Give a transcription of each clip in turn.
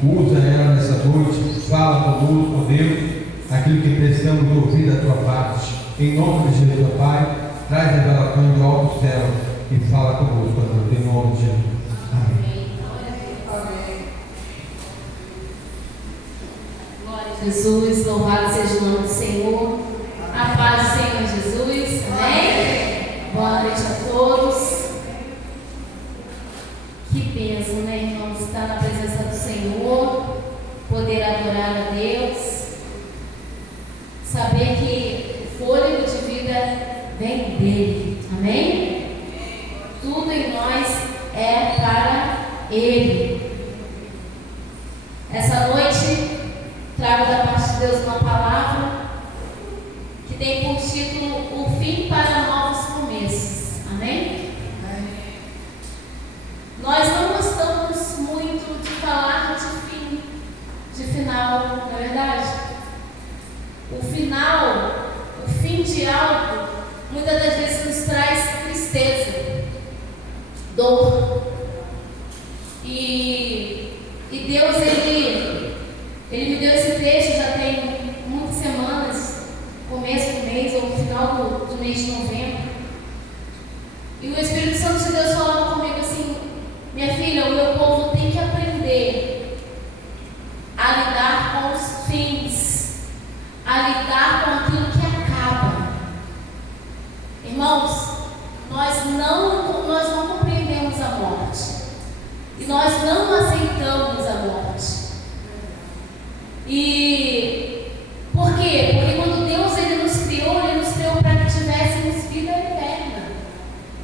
Usa ela nessa noite, fala conosco, ó Deus, aquilo que precisamos ouvir da tua parte. Em nome de Jesus, ó Pai, traz revelação do alto céu e fala conosco, ó Deus, em nome de Jesus. Amém. Glória a Jesus, louvado seja o nome do Senhor. A paz do Senhor Jesus. Amém. Boa noite a todos. Que bênção, né, irmãos? Estar na presença do Senhor, poder adorar a Deus, saber que o fôlego de vida vem dele. Amém? Tudo em nós é para Ele. Essa noite trago da parte de Deus uma palavra que tem por título O Fim para Novos Começos. Amém? Nós não gostamos muito de falar de fim, de final, não é verdade? O final, o fim de algo, muitas das vezes nos traz tristeza, dor. E Deus, Ele me deu esse texto já tem muitas semanas, começo do mês ou final do mês de novembro. E o Espírito Santo de Deus falava comigo assim: minha filha, o meu povo tem que aprender a lidar com os fins, a lidar com aquilo que acaba. Irmãos, nós não compreendemos a morte e nós não aceitamos a morte. E por quê? Porque quando Deus Ele nos criou para que tivéssemos vida eterna.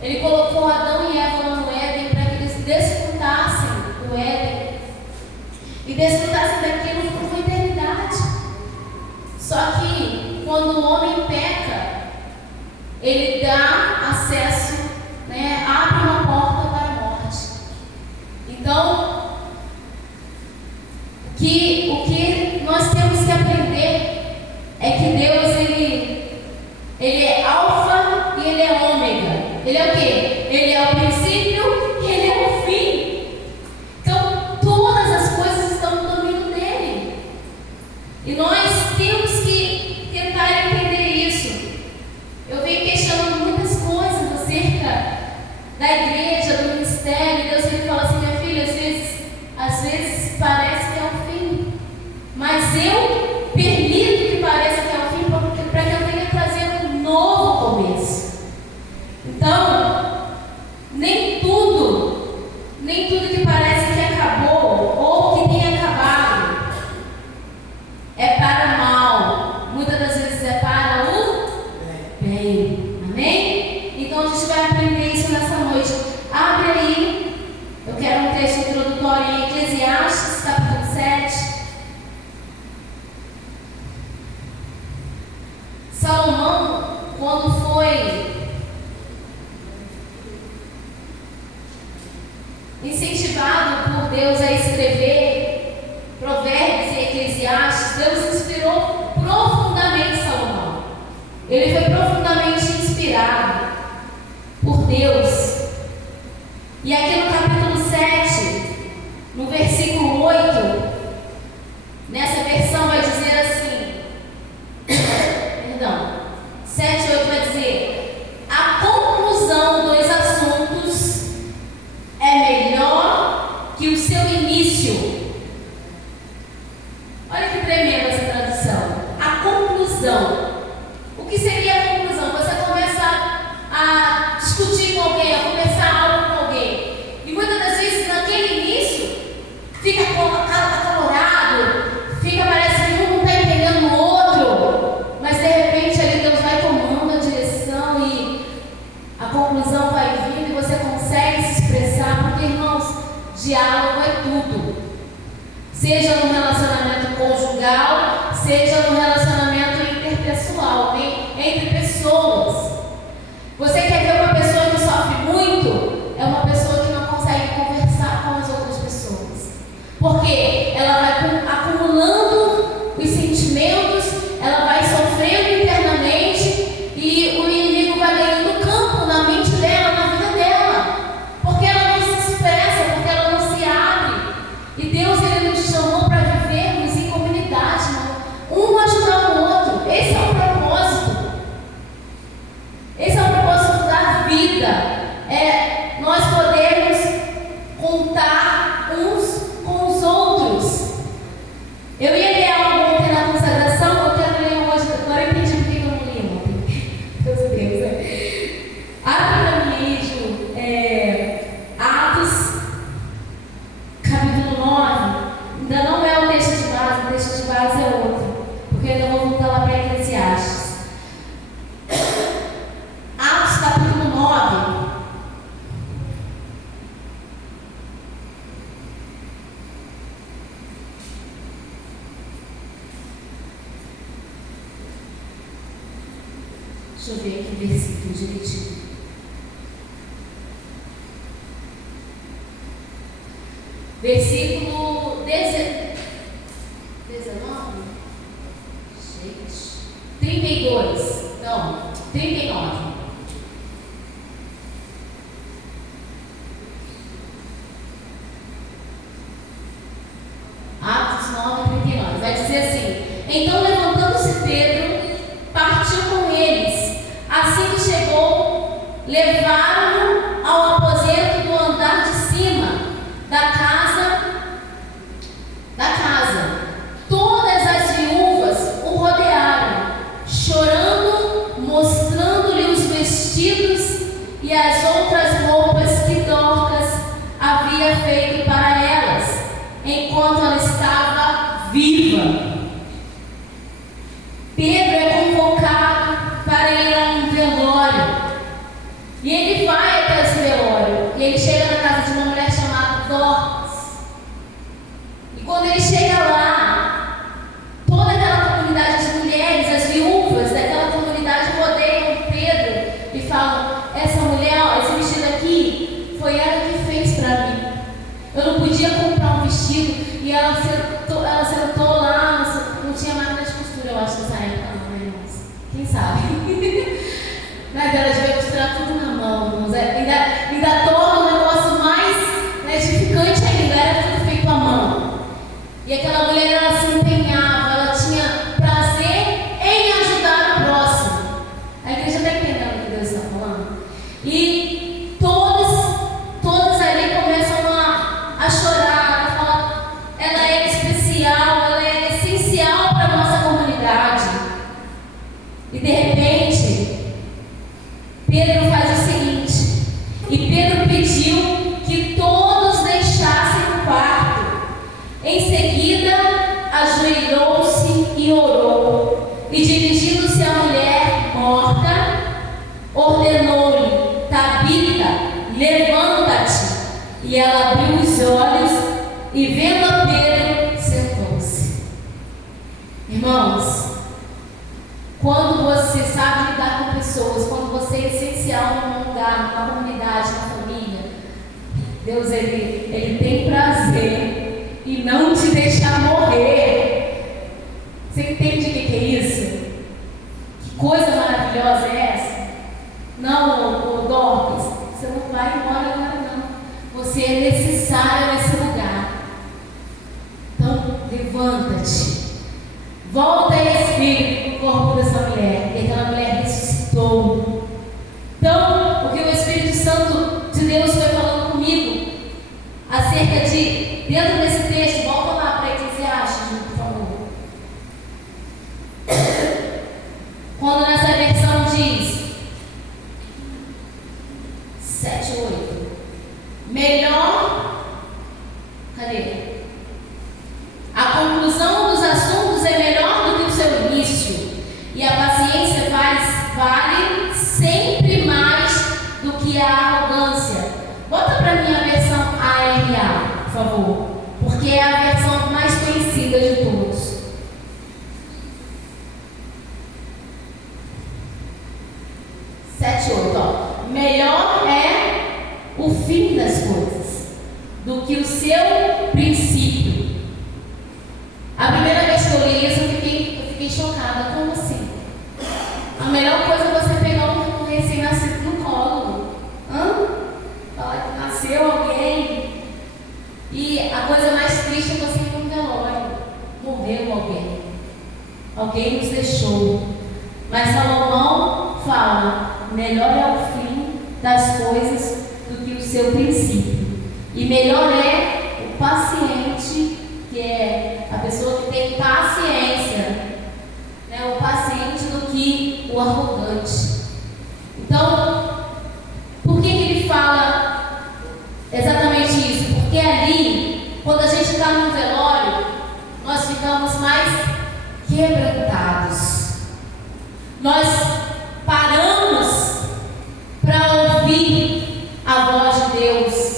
Ele colocou Adão e Eva lá no Éden para que eles desfrutassem do Éden e desfrutassem daquilo por uma eternidade. Só que quando o homem peca, ele dá acesso, né, abre uma porta para a morte. Então, o que nós temos que aprender é que Deus, Ele é alfa e Ele é ômega. Ele é o quê? Ele é o princípio e Ele é o fim. Então, todas as coisas estão no domínio dEle. E nós temos que tentar entender isso. Eu venho questionando muitas coisas acerca da igreja, do ministério. Deus me fala assim: minha filha, às vezes parece que é o fim, mas eu permito que pareça que é o fim para que eu venha trazer um novo começo. Então, nem tudo que parece que acabou ou que tem acabado é para mal. Muitas das vezes é para o bem. Amém? Então a gente vai aprender isso nessa noite. Abre aí. Eu quero um texto introdutório em Eclesiastes, capítulo 7. Salomão, quando foi incentivado por Deus a escrever Provérbios e Eclesiastes, Deus inspirou profundamente Salomão. Ele foi profundamente inspirado por Deus. E aqui no capítulo 7, no versículo 8, nessa versão vai dizer assim, 7, 8 vai dizer: a conclusão dos assuntos é melhor que o seu início. Olha que tremenda essa tradução. A conclusão. O que seria a conclusão? Você começa a discutir com alguém, a conversar algo com alguém, e muitas das vezes naquele início fica acalorado, parece que um não está entendendo o outro, mas de repente ali Deus vai tomando a direção e a conclusão vai vindo e você consegue se expressar, porque, irmãos, diálogo é tudo. Seja no relacionamento conjugal, seja no relacionamento interpessoal, entre pessoas. Você quer ver uma pessoa que sofre muito? É uma pessoa que não consegue conversar com as outras pessoas. Porque ela vai acumulando os sentimentos, ela vai sofrendo internamente e o inimigo vai ganhando campo na mente dela, na vida dela. Porque ela não se expressa, porque ela não se abre. E Deus, Ele nos chamou Deixa eu ver aqui o versículo direitinho. Versículo 19. Gente. 32. Não, 39. Atos 9, 39. Vai dizer assim: então, levantando-se Pedro, partiu com eles. Assim que chegou, levaram-no ao aposento do andar de cima da casa. Todas as viúvas o rodearam, chorando, mostrando-lhe os vestidos e as outras roupas que Dorcas havia feito para elas, enquanto ela estava viva. Pedro é convocado para ir a um velório. E ele vai até esse velório. E ele chega na casa de uma mulher chamada Dorcas. E quando ele chega lá, toda aquela comunidade de mulheres, as viúvas daquela comunidade rodeiam Pedro e falam: essa mulher, ó, esse vestido aqui, foi ela que fez para mim. Eu não podia comprar um vestido e ela sentou lá, não tinha máquina de costura, eu acho, nessa época, não, né, irmãos? Quem sabe? Mas ela devia costurar tudo na mão, irmãos. Ainda torna o negócio mais edificante ainda, era tudo feito à mão. E aquela mulher, ela se empenhava, ela tinha prazer em ajudar o próximo. A igreja está entendendo o que Deus está falando? E todos ali começam a chorar, a falar: ela é especial, ela é essencial para a nossa comunidade. E de repente, Pedro faz o seguinte, e Pedro pediu que todos deixassem o quarto. Em seguida, ajoelhou-se e orou, e dirigindo-se à mulher morta, ordenou-lhe: Tabita, levanta-te. E ela abriu os olhos e, vendo a Pedro, sentou-se. Irmãos, quando você sabe lidar com pessoas, quando você é essencial num lugar, numa comunidade, na família, Deus, ele tem prazer em não te deixar morrer. Você entende o que é isso? Que coisa maravilhosa é essa? Não, Dorcas, você não vai embora agora não. Você é necessário nesse lugar. Então, levanta-te. Volta a espírito no corpo dessa mulher. E aquela mulher ressuscitou. Então, o que o Espírito Santo de Deus foi falando comigo acerca de, dentro desse texto, volta lá para Eclesiastes, por favor. Quando nessa versão diz 7:8, melhor, cadê? A conclusão dos assuntos é melhor do que o seu início, e a paciência vale sempre mais do que a arrogância. Bota para mim a versão ARA, por favor, porque é a versão mais conhecida de todos. 7:8, ó. Melhor é o fim das coisas do que o seu princípio. A primeira vez que eu li isso, eu fiquei chocada. Como assim? A melhor coisa é você pegar um recém-nascido no colo. Falar que nasceu alguém. E a coisa mais triste é você ir para um velório. Morreu alguém. Alguém nos deixou. Mas Salomão fala: melhor é o fim das coisas do que o seu princípio. E melhor é o paciente, que é a pessoa que tem paciência, né? O paciente, do que o arrogante. Então, por que ele fala exatamente isso? Porque ali, quando a gente está no velório, nós ficamos mais quebrantados. Nós paramos para ouvir a voz de Deus.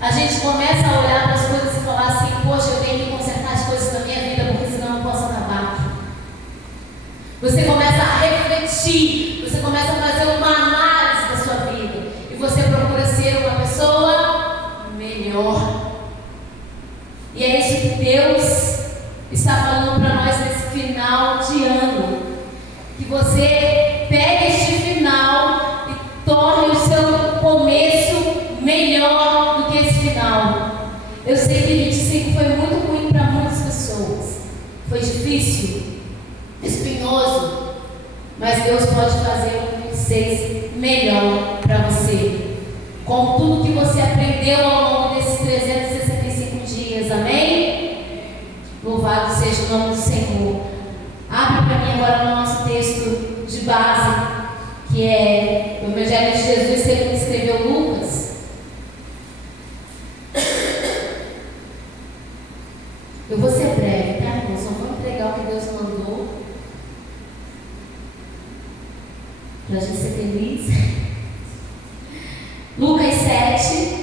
A gente começa a olhar para as coisas e falar assim: poxa, eu tenho que consertar as coisas da minha vida, porque senão eu não posso acabar. Você começa a refletir, você começa que Deus está falando para nós nesse final de ano. Que você pegue este final e torne o seu começo melhor do que esse final. Eu sei que 25 foi muito ruim para muitas pessoas. Foi difícil, espinhoso, mas Deus pode fazer um 26 melhor para você. Com tudo que você aprendeu ao longo desses 365 dias, amém? Louvado seja o nome do Senhor. Abre para mim agora o nosso texto de base, que é o Evangelho de Jesus segundo escreveu Lucas. Eu vou ser breve, tá, irmãos? Só vou entregar o que Deus mandou para a gente ser feliz. Lucas 7.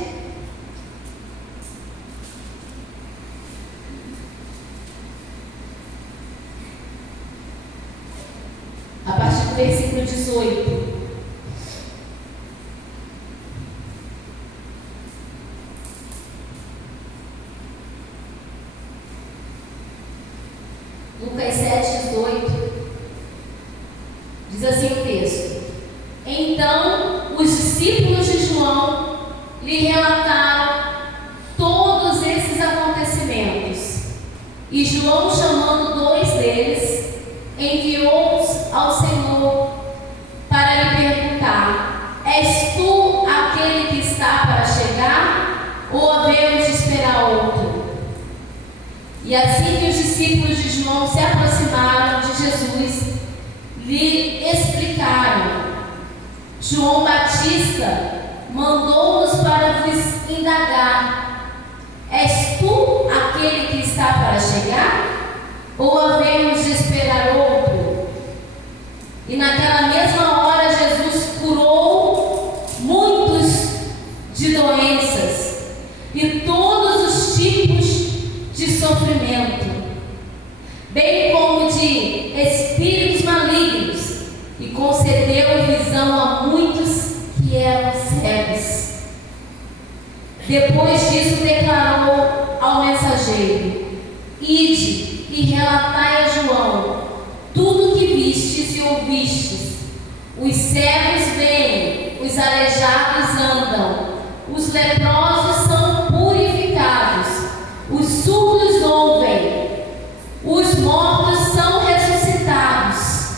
A partir do versículo 18. Lucas 7, 18. Diz assim o texto: Então os discípulos de João lhe relataram todos esses acontecimentos. E João, chamando 2 deles, enviou-os ao Senhor para lhe perguntar: És tu aquele que está para chegar, ou havemos de esperar outro? E assim que os discípulos de João se aproximaram de Jesus, lhe explicaram: João Batista mandou-nos para vos indagar: És tu aquele que está para chegar, ou havemos de esperar outro? E naquela mesma hora Jesus curou muitos de doenças e todos os tipos de sofrimento, bem como de espíritos malignos, e concedeu visão a muitos que eram cegos. Depois disso declarou ao mensageiro: Ide e relatai a João tudo o que vistes e ouvistes. Os cegos veem, os aleijados andam, os leprosos são purificados, os surdos ouvem, os mortos são ressuscitados,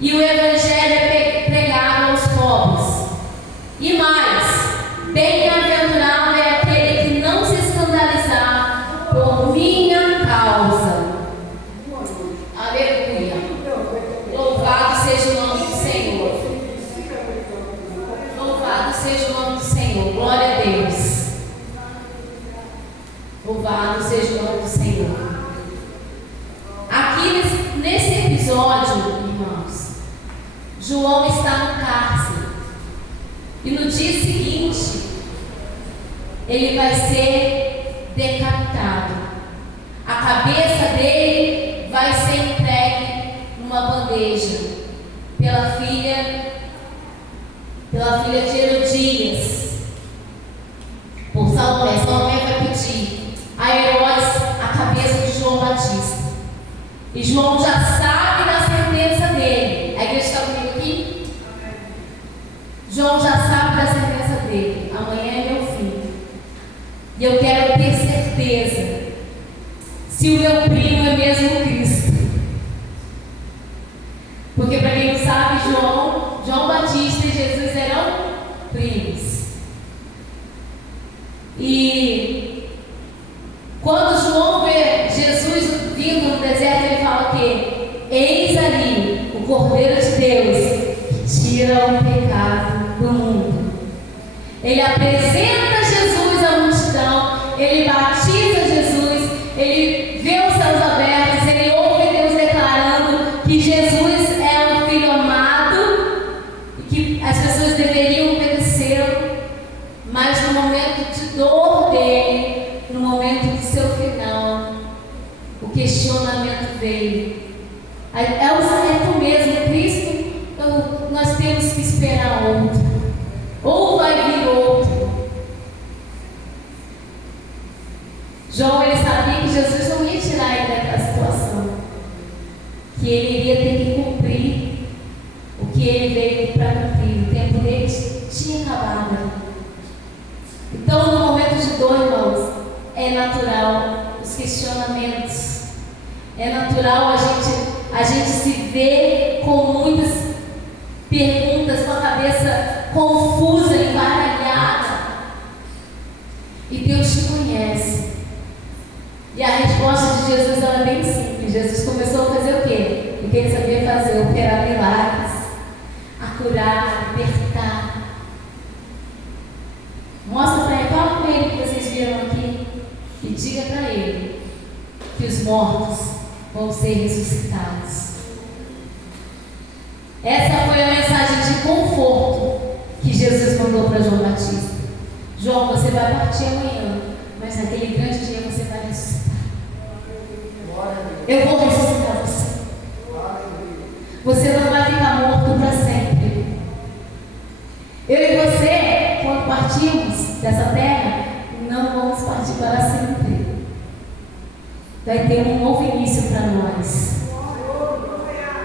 e o Evangelho é pregado aos pobres. E mais, bem-aventurado é aquele que não se escandalizar por minha causa. Aleluia. Louvado seja o nome do Senhor. Louvado seja o nome do Senhor. Glória a Deus. Louvado seja o nome do Senhor. Aqui nesse episódio, irmãos, João está no cárcere. E no dia seguinte, ele vai ser decapitado. A cabeça dele vai ser entregue numa bandeja pela filha de Herodias, por Salomé. Salomé vai pedir a Herodes a cabeça de João Batista. E João já sabe da sentença dele. A igreja está comigo aqui? João já sabe da sentença dele. Amanhã é meu fim. E eu quero ter certeza se o meu primo é mesmo Cristo. Porque, para quem não sabe, João Batista e Jesus eram primos. E quando João vê Jesus vindo no deserto, ele fala o quê? Eis ali o Cordeiro de Deus que tira o pecado do mundo. Ele apresenta Jesus à multidão, ele batiza Jesus, ele vê os céus abertos, ele ouve Deus declarando que Jesus é um filho amado e que as pessoas deveriam obedecê-lo. Mas no momento de dor dele, no momento de seu final, o questionamento veio: é o certo mesmo Cristo? Ou nós temos que esperar outro? Ou vai vir outro? João, ele sabia que Jesus não ia tirar ele daquela situação, que ele iria ter que cumprir o que ele veio para cumprir. O tempo dele tinha acabado. Então, no momento de dor, irmãos, é natural os questionamentos, é natural a gente se ver com muitas perguntas, com a cabeça confusa, embaralhada. E Deus te conhece. E a resposta de Jesus era bem simples. Jesus começou a fazer o quê? O que ele sabia fazer? Operar milagres, a curar, a libertar. Mostra para ele, fala com ele que vocês viram aqui, e diga para ele que os mortos vão ser ressuscitados. Essa foi a mensagem de conforto que Jesus mandou para João Batista. João, você vai partir amanhã, mas naquele grande dia você vai ressuscitar. Eu vou ressuscitar você. Você não vai ficar morto para sempre. Eu e você, quando partimos dessa terra, não vamos partir para sempre. Vai ter um novo início para nós.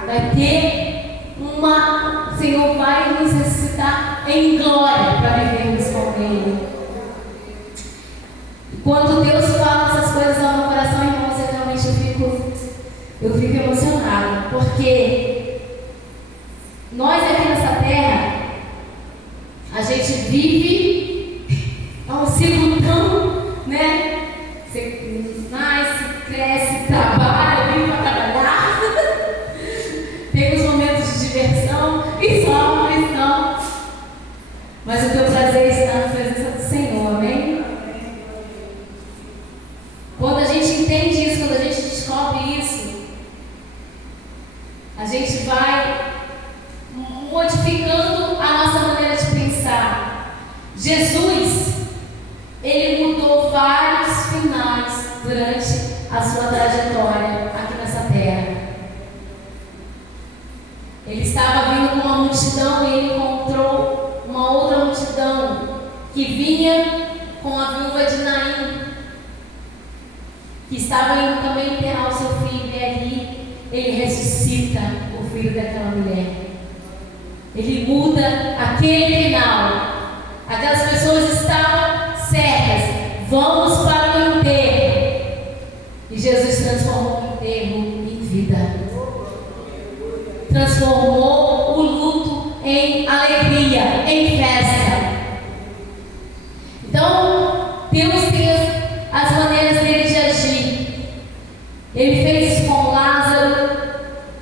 Vai ter uma... O Senhor vai nos ressuscitar em glória para vivermos com Ele. Quando Deus fala essas coisas ao meu coração, irmãos, eu fico emocionada, porque nós aqui nessa terra, a gente vive um ciclo tão, né? Você nasce, cresce, trabalha, vive para trabalhar, tem os momentos de diversão e sofre, não. Mas o teu prazer está na presença do Senhor, amém? Quando a gente entende isso, quando a gente descobre isso, a gente vai modificando a nossa maneira de pensar. Jesus, ele mudou vários finais durante a sua trajetória aqui nessa terra. Ele estava vindo com uma multidão e ele encontrou uma outra multidão que vinha com a viúva de Naim, que estava indo também enterrar o seu filho, e ali ele ressuscita o filho daquela mulher. Ele muda aquele final. Aquelas pessoas estavam certas, vamos para o enterro. E Jesus transformou o enterro em vida. Transformou o luto em alegria, em festa. Então, Deus tem as maneiras dele de agir. Ele fez isso com Lázaro.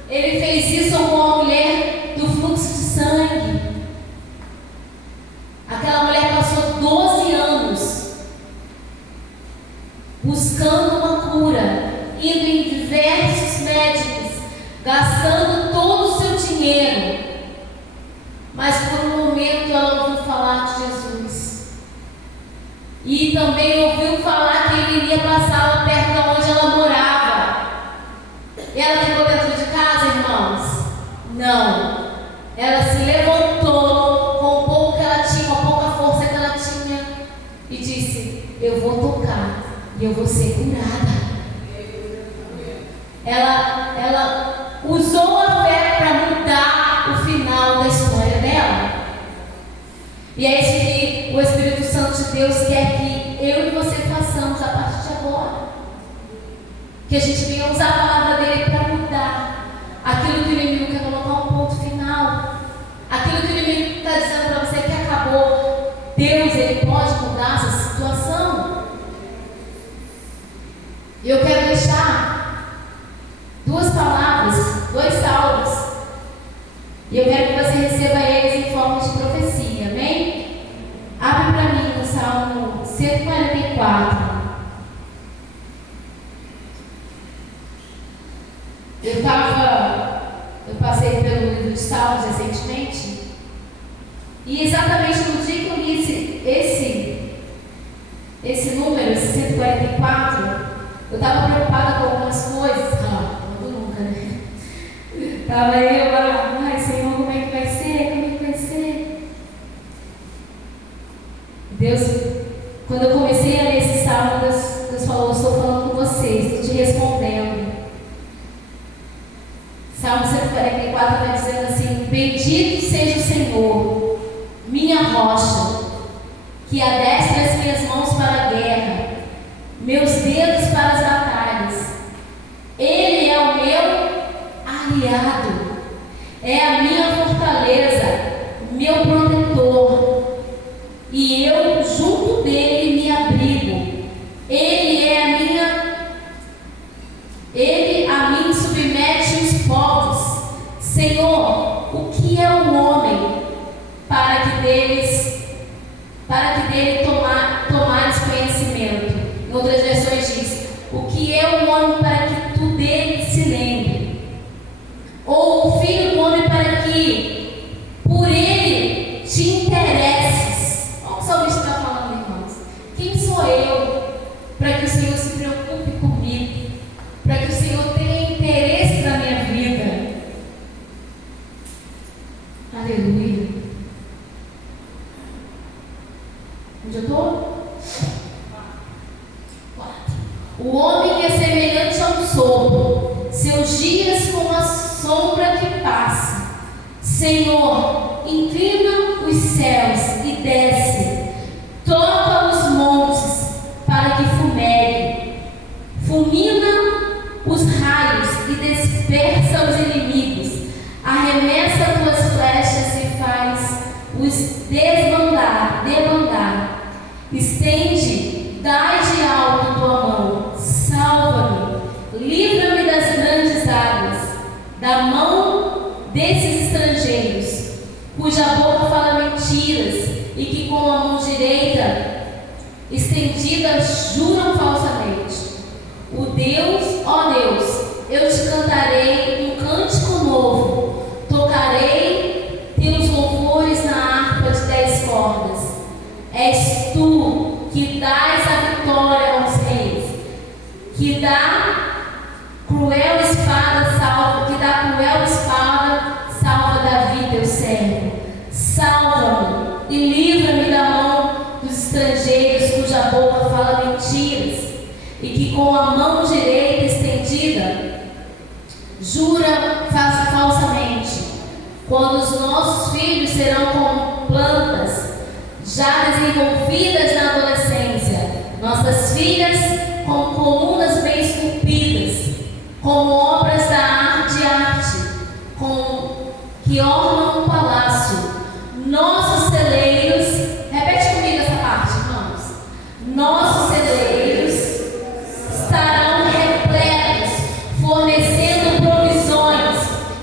Ele fez isso com a mulher do fluxo de sangue. Aquela mulher passou 12 anos buscando uma cura, indo em diversos médicos, gastando todo o seu dinheiro. Mas por um momento ela ouviu falar de Jesus. E também ouviu falar que ele iria passar lá perto de onde ela morava. E ela ficou dentro de casa, irmãos? Não. Ela se levantou com o pouco que ela tinha, com a pouca força que ela tinha, e disse: eu vou tocar e eu vou ser curada. Ela usou a fé para mudar o final da história dela. E é isso que o Espírito Santo de Deus quer que eu e você façamos a partir de agora. Que a gente venha usar a palavra dele para mudar aquilo que o inimigo quer colocar um ponto final. Aquilo que o inimigo está dizendo para você que acabou. Deus, ele pode mudar essa situação. E eu quero deixar duas palavras, dois salmos. E eu quero que você receba eles em forma de profecia, amém? Abre para mim no Salmo 144. Eu passei pelo livro de Salmos recentemente, e exatamente no dia que eu li esse número, esse 144, eu estava preocupada com algumas coisas. Quando nunca, né? Estava eu lá, ai Senhor, como é que vai ser? Como é que vai ser? Deus, quando eu comecei a ler esse salmo, Deus falou: eu estou falando com vocês, 44 vai dizendo assim: bendito seja o Senhor, minha rocha, que adestra as minhas mãos para a guerra, meus dedos para as batalhas. Ele é o meu aliado, é a minha fortaleza, meu protetor, e eu junto dele me abrigo. Ele a mim submete os povos. Senhor, o que é o homem para que dele tomares conhecimento? Em outras versões diz: o que é o homem para que tu dele se lembre? Ou o filho do homem para que por ele te interesses? Olha o que o salmista está falando, irmãos. Quem sou eu para que o Senhor se preocupe comigo? Para que o Senhor tenha interesse na minha vida? Aleluia. Onde eu estou? O homem é semelhante a um sopro, seus dias como a sombra que passa. Senhor, inclina os céus e desce, toca os montes para que fumegue, fulmina os raios e dispersa os inimigos, arremessa tuas flechas e faz os debandar, estende, dai de alto tua mão, salva-me, livra-me das grandes águas, da mão desses estrangeiros, cuja boca fala mentiras e que com a mão direita estendida juram falsamente. Ó Deus, eu te cantarei um cântico novo, tocarei teus louvores na harpa de 10 cordas. És tu que dás a vitória aos reis, que dá cruel espada salva Davi teu servo. Salva-me e livra-me da mão dos estrangeiros, cuja boca fala mentiras e que com a mão direita estendida jura falsamente. Quando os nossos filhos serão como plantas já desenvolvidas na adolescência, nossas filhas como colunas bem esculpidas, como obras de arte, que ornam um palácio. Nossos celeiros, repete comigo essa parte, irmãos. Nossos celeiros estarão repletos, fornecendo provisões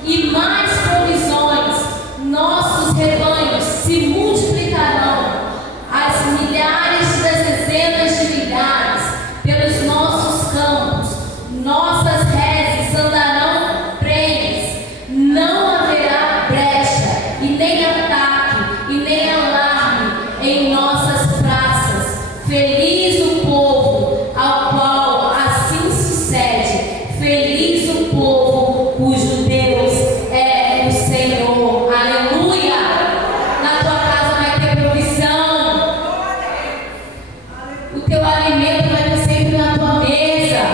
e mais provisões. Nossos rebanhos se multiplicarão, as milhares das dezenas de milhares, pelos nossos campos. Nossas reses andarão prenhes, não haverá brecha, e nem ataque, e nem alarme em nossas praças. Feliz o povo ao qual assim sucede, feliz o povo cujo Deus é o Senhor. Aleluia! Na tua casa vai ter provisão, o teu alimento vai ter sempre na tua mesa.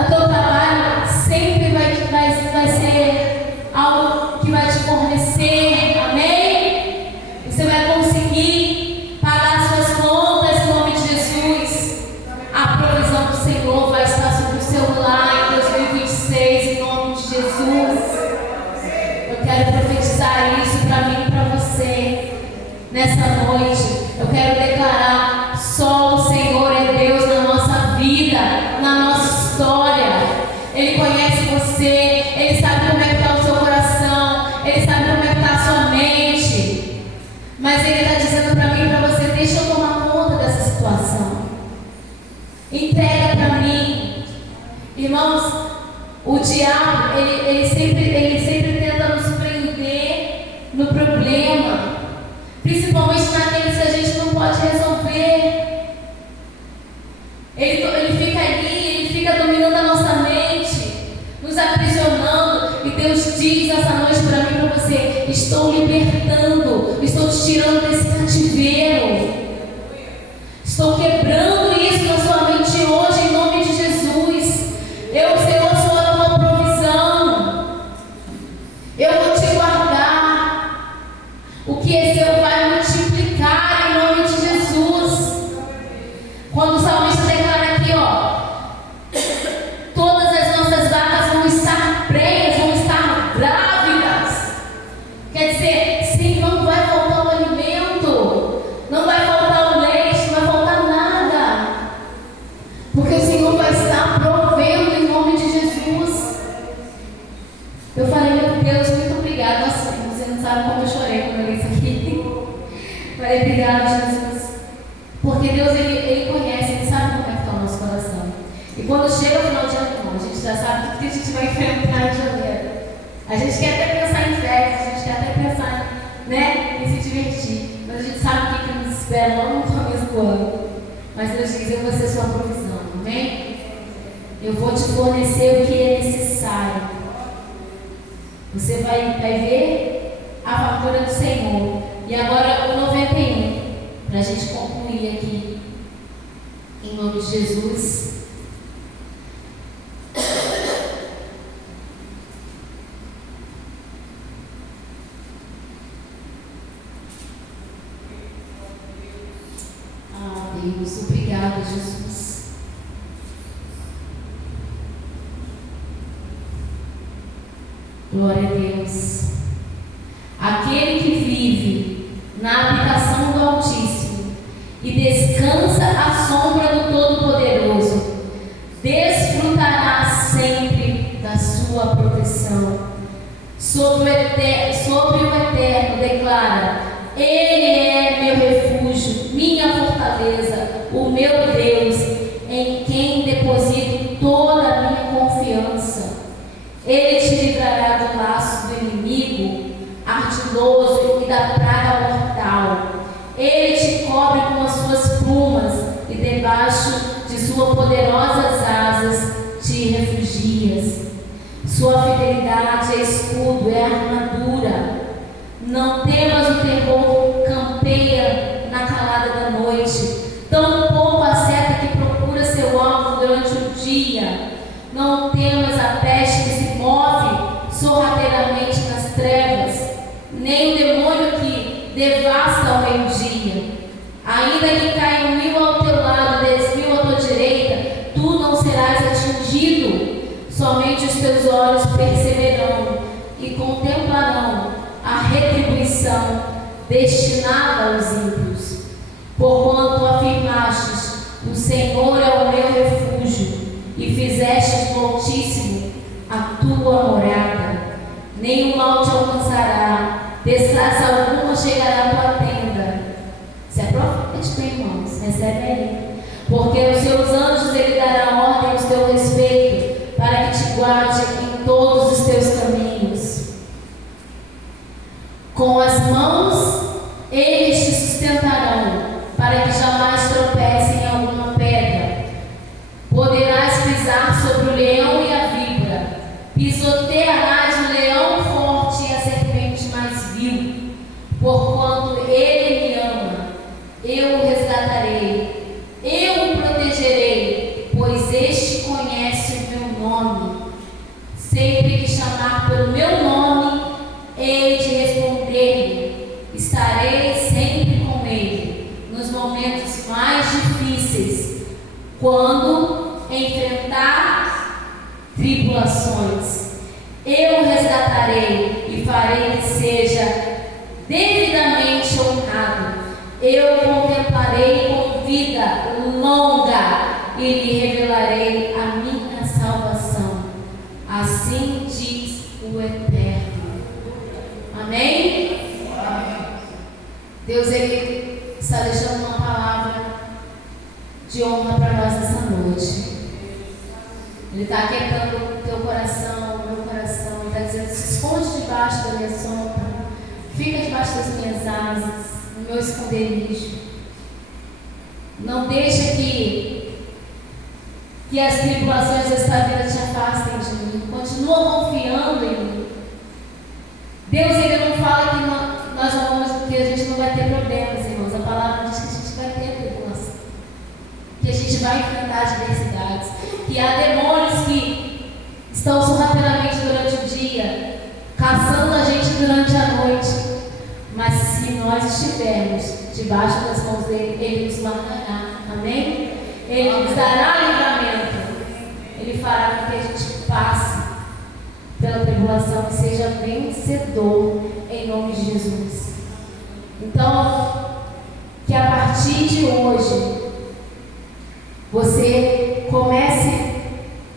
O teu trabalho sempre vai ser algo que vai te fornecer, amém? Você vai conseguir pagar suas contas em nome de Jesus. A provisão do Senhor vai estar sobre o seu lar em 2026, em nome de Jesus. Eu quero profetizar isso para mim e para você nessa noite. Eu quero declarar: só o Senhor é Deus na nossa vida, na nossa história. Ele conhece você, Ele sabe como é que está o seu coração, Ele sabe como é que está a sua mente. Mas Ele está dizendo para mim e para você: deixa eu tomar conta dessa situação. Entrega para mim. Irmãos, o diabo, ele sempre tenta nos prender no problema, principalmente naqueles que a gente não pode resolver. Ele fica ali, ele fica dominando a nossa mente, nos aprisionando. E Deus diz essa noite para mim e para você: estou libertando, estou te tirando desse cativeiro, estou quebrando isso na sua mente hoje, em nome de Jesus. Eu, Senhor, sou a Quando o salmista declara aqui, todas as nossas vacas vão estar prenhas, vão estar grávidas. Quer dizer, sim, não vai faltar o alimento, não vai faltar o leite, não vai faltar nada, porque o Senhor vai estar provendo em nome de Jesus. Eu falei, meu Deus, muito obrigada. Nossa, você não sabe como eu chorei quando eu li isso aqui. Falei, obrigada, Jesus. Porque Deus, Ele conhece, Ele sabe como é que está o nosso coração. E quando chega o final de ano, a gente já sabe tudo que a gente vai enfrentar em janeiro. A gente quer até pensar em férias, a gente quer até pensar, em se divertir. Mas a gente sabe o que nos espera lá no começo do ano. Mas Deus diz, eu vou ser sua provisão, amém? Eu vou te fornecer o que é necessário. Você vai ver a fartura do Senhor. E agora o 91, para a gente concluir aqui, em nome de Jesus. Deus, obrigado, Jesus. Glória a Deus. Aquele que vive na habitação do Altíssimo e descansa à sombra do Todo-Poderoso, desfrutará sempre da sua proteção. Sobre o Eterno declara: Ele é meu refúgio, minha fortaleza, o meu Deus, em quem deposito toda a minha confiança. Ele te livrará do laço do inimigo ardiloso e da praga mortal. Ele te cobre com as suas plumas e debaixo de suas poderosas asas te refugias. Sua fidelidade é escudo, é armadura. Não temas o terror que campeia na calada da noite, tampouco a seta que procura seu alvo durante o dia. Não temas a peste que se move sorrateiramente nas trevas, nem o demônio que devasta ao meio-dia. Ainda que caia 1000 ao teu lado e 10.000 à tua direita, tu não serás atingido. Somente os teus olhos perceberão e contemplarão a retribuição destinada aos ímpios. Porquanto afirmastes: o Senhor é o meu refúgio, e fizestes do Altíssimo a tua morada. Nenhum mal te alcançará, desgraça alguma chegará à tua tenda. Se aproveite, irmãos, recebe aí. Porque os seus anjos Ele dará ordem ao teu respeito, para que te guarde em todos os teus caminhos. Com as mãos eles te sustentarão, para que jamais tropece em alguma pedra. Poderás pisar sobre o leão e a víbora, pisotearás o leão forte e a serpente mais vil. Porquanto Ele me ama, eu o resgatarei, eu o protegerei, pois este conhece o meu nome. Sempre que chamar pelo meu nome, Ele te responder, estarei sempre com Ele, nos momentos mais difíceis, quando enfrentar tribulações. Eu o resgatarei e farei que seja devidamente honrado. Eu o contemplarei com vida longa e lhe revelarei a minha salvação. Assim diz o Eterno. Amém? Deus, Ele está deixando uma palavra de honra para nós nessa noite. Ele está quebrando o teu coração, o meu coração. Ele está dizendo: se esconde debaixo da minha sombra, fica debaixo das minhas asas, no meu esconderijo. Não deixa que as tribulações desta vida te afastem de mim. Continua confiando em mim. Deus, Ele não fala que nós vamos, que a gente não vai ter problemas, irmãos. A palavra diz que a gente vai ter tribulação, que a gente vai enfrentar adversidades, que há demônios que estão sorrateiramente durante o dia, caçando a gente durante a noite. Mas se nós estivermos debaixo das mãos dele, Ele nos guardará. Amém? Ele nos dará livramento. Ele fará com que a gente passe pela tribulação e seja vencedor em nome de Jesus. Então, que a partir de hoje você comece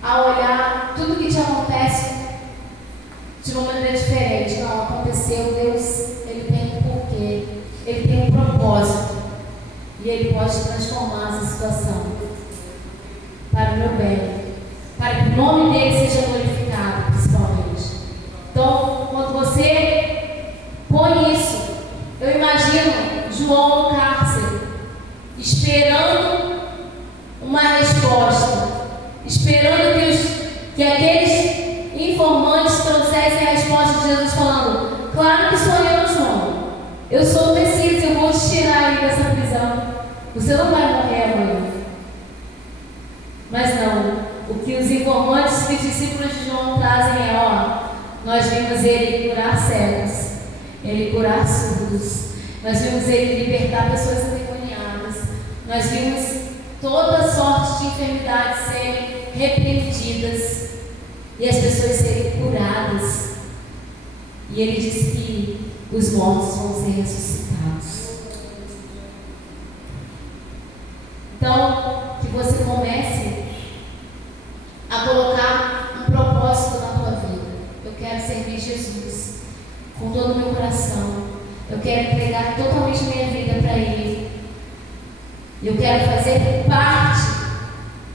a olhar tudo que te acontece de uma maneira diferente. Não, aconteceu, Deus, Ele tem um porquê, Ele tem um propósito e Ele pode transformar essa situação para o meu bem, para que o nome dele seja glorificado, principalmente. Então, quando você põe isso, eu imagino João no cárcere, esperando uma resposta, esperando que aqueles informantes trouxessem a resposta de Jesus, falando: claro que sou eu, João, eu sou o Messias, eu vou te tirar aí dessa prisão, você não vai morrer amanhã. Mas não, o que os informantes que os discípulos de João trazem é: ó, nós vimos ele curar cegos, ele curar surdos, nós vimos ele libertar pessoas endemoniadas, nós vimos toda sorte de enfermidades serem repreendidas e as pessoas serem curadas. E ele disse que os mortos vão ser ressuscitados. Então, que você comece a colocar um propósito na tua vida. Eu quero servir Jesus com todo o meu coração. Eu quero entregar totalmente minha vida para Ele. Eu quero fazer parte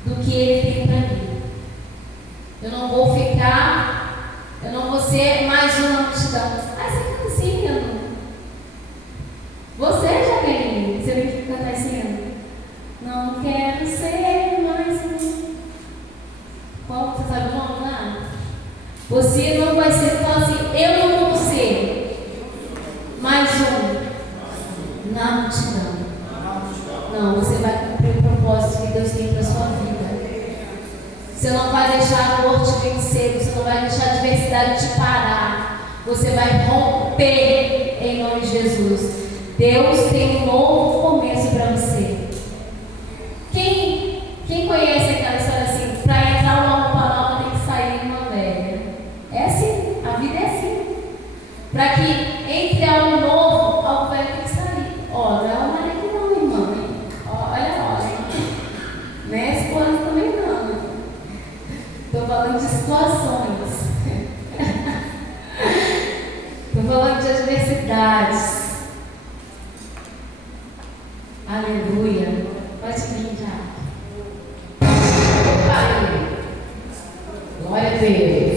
do que Ele tem para mim. Eu não vou ser mais uma multidão. Ah, você canta assim, Ana? Você, Jaqueline, você vem aqui cantar esse ano? Não quero ser mais um. Qual? Você sabe o nome lá? Você não vai ser, fala assim: eu não vou ser mais um na multidão. Não, você vai cumprir o propósito que Deus tem para a sua vida. Você não vai deixar a dor te vencer, você não vai deixar a adversidade te parar. Você vai romper em nome de Jesus. Deus tem um novo começo para você. Quem conhece aquela história assim? Para entrar uma roupa nova tem que sair uma velha. É assim, a vida é assim. Para que entre algo novo, algo velho tem que sair. Ó, não é uma maneira não, irmã. Olha. Né? Esse plano também não. Estou falando de situações. Estou falando de adversidades. Aleluia. Pode vir, já. Glória a Deus.